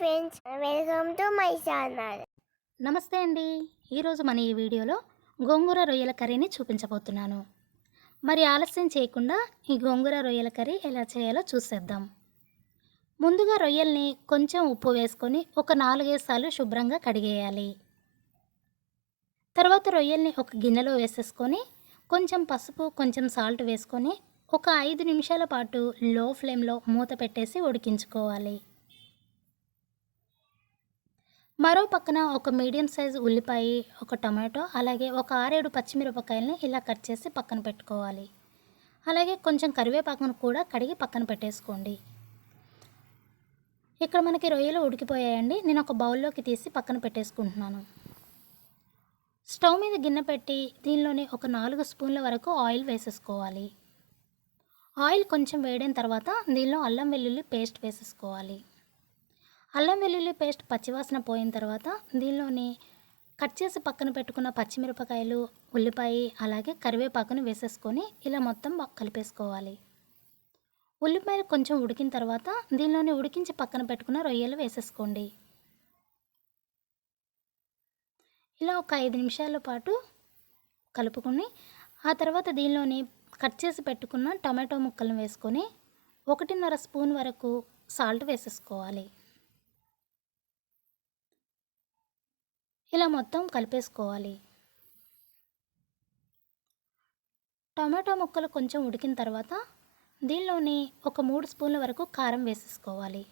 Friends, welcome to my channel. నమస్తే అండి. ఈరోజు మన ఈ వీడియోలో గోంగూర రొయ్యల కర్రీని చూపించబోతున్నాను. మరి ఆలస్యం చేయకుండా ఈ గోంగూర రొయ్యల కర్రీ ఎలా చేయాలో చూసేద్దాం. ముందుగా రొయ్యల్ని కొంచెం ఉప్పు వేసుకొని ఒక 4-5 సార్లు శుభ్రంగా కడిగేయాలి. తర్వాత రొయ్యల్ని ఒక గిన్నెలో వేసేసుకొని కొంచెం పసుపు, కొంచెం సాల్ట్ వేసుకొని ఒక 5 నిమిషాల పాటు లో ఫ్లేమ్లో మూత పెట్టేసి ఉడికించుకోవాలి. మరో పక్కన ఒక మీడియం సైజు ఉల్లిపాయ, ఒక టమాటో, అలాగే ఒక 6-7 పచ్చిమిరపకాయలని ఇలా కట్ చేసి పక్కన పెట్టుకోవాలి. అలాగే కొంచెం కరివేపాకును కూడా కడిగి పక్కన పెట్టేసుకోండి. ఇక్కడ మనకి రొయ్యలు ఉడికిపోయాయండి. నేను ఒక బౌల్లోకి తీసి పక్కన పెట్టేసుకుంటున్నాను. స్టవ్ మీద గిన్నె పెట్టి దీనిలోని ఒక 4 స్పూన్ల వరకు ఆయిల్ వేసేసుకోవాలి. ఆయిల్ కొంచెం వేడిన తర్వాత దీనిలో అల్లం వెల్లుల్లి పేస్ట్ వేసేసుకోవాలి. అల్లం వెల్లుల్లి పేస్ట్ పచ్చివాసన పోయిన తర్వాత దీనిలోని కట్ చేసి పక్కన పెట్టుకున్న పచ్చిమిరపకాయలు, ఉల్లిపాయ, అలాగే కరివేపాకుని వేసేసుకొని ఇలా మొత్తం కలిపేసుకోవాలి. ఉల్లిపాయలు కొంచెం ఉడికిన తర్వాత దీనిలోని ఉడికించి పక్కన పెట్టుకున్న రొయ్యలు వేసేసుకోండి. ఇలా ఒక 5 నిమిషాల పాటు కలుపుకొని ఆ తర్వాత దీనిలోని కట్ చేసి పెట్టుకున్న టమాటో ముక్కలను వేసుకొని 1.5 స్పూన్ వరకు సాల్ట్ వేసేసుకోవాలి. ఇలా మొత్తం కలిపేసుకోవాలి. టమాటో ముక్కలు కొంచెం ఉడికిన తర్వాత దీనిలోని ఒక 3 స్పూన్ల వరకు కారం వేసేసుకోవాలి.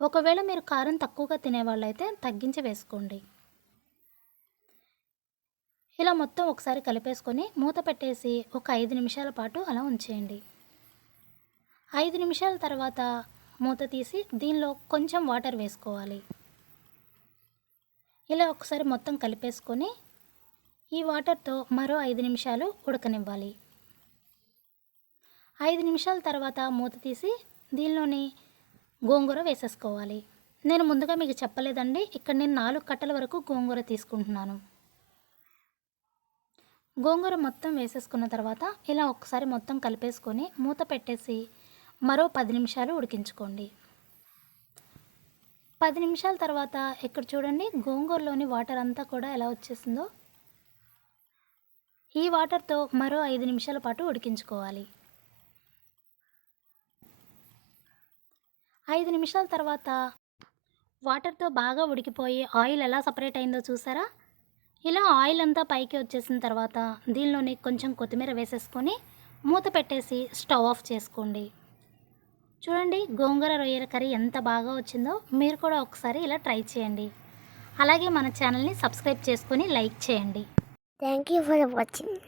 ఒకవేళ మీరు కారం తక్కువగా తినేవాళ్ళైతే తగ్గించి వేసుకోండి. ఇలా మొత్తం ఒకసారి కలిపేసుకొని మూత పెట్టేసి ఒక 5 నిమిషాల పాటు అలా ఉంచేయండి. 5 నిమిషాల తర్వాత మూత తీసి దీనిలో కొంచెం వాటర్ వేసుకోవాలి. ఇలా ఒకసారి మొత్తం కలిపేసుకొని ఈ వాటర్తో మరో 5 నిమిషాలు ఉడకనివ్వాలి. 5 నిమిషాల తర్వాత మూత తీసి దీనిలోని గోంగూర వేసేసుకోవాలి. నేను ముందుగా మీకు చెప్పలేదండి, ఇక్కడ నేను 4 కట్టల వరకు గోంగూర తీసుకుంటున్నాను. గోంగూర మొత్తం వేసేసుకున్న తర్వాత ఇలా ఒకసారి మొత్తం కలిపేసుకొని మూత పెట్టేసి మరో 10 నిమిషాలు ఉడికించుకోండి. 10 నిమిషాల తర్వాత ఇక్కడ చూడండి, గోంగూరలోని వాటర్ అంతా కూడా ఎలా వచ్చేసిందో. ఈ వాటర్తో మరో 5 నిమిషాల పాటు ఉడికించుకోవాలి. 5 నిమిషాల తర్వాత వాటర్తో బాగా ఉడికిపోయి ఆయిల్ ఎలా సపరేట్ అయిందో చూసారా? ఇలా ఆయిల్ అంతా పైకి వచ్చేసిన తర్వాత దీనిలోని కొంచెం కొత్తిమీర వేసేసుకొని మూత పెట్టేసి స్టవ్ ఆఫ్ చేసుకోండి. చూడండి, గోంగూర రొయ్యల కర్రీ ఎంత బాగా వచ్చిందో. మీరు కూడా ఒకసారి ఇలా ట్రై చేయండి. అలాగే మన ఛానల్ని సబ్స్క్రైబ్ చేసుకొని లైక్ చేయండి. Thank you for watching.